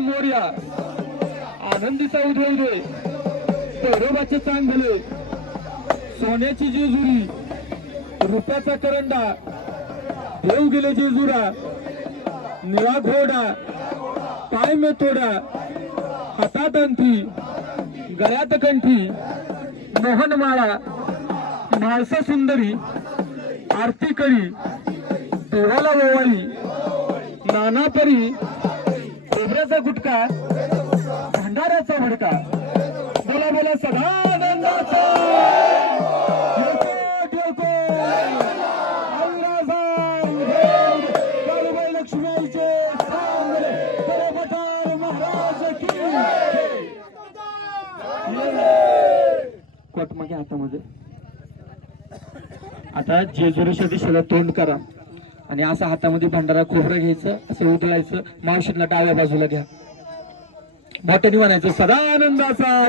मोर्या आनंदीचा उदय उदय पैरोबाचे चांगले सोन्याची जेजुरी रुपयाचा करंडा देव गेले जेजुरा निळा घोडा पाय मेथोडा तोडा हातात अंथी गळ्यात कंठी मोहनमाळा माळसा सुंदरी आरती करी देवाला ओवाळी नाना परी खोबऱ्याचा गुटका भंडाऱ्याचा भडका. बोला बोला सदानंदाचा कोट मागे हातामध्ये. आता जेजुरीच्या दिशेला तोंड करा. आणि असं हातामध्ये भांडारा खोबरं घ्यायचं असं उधळायचं मावशीतला डाव्या बाजूला घ्या. मोठ्याने म्हणायचं सदा आनंदाचा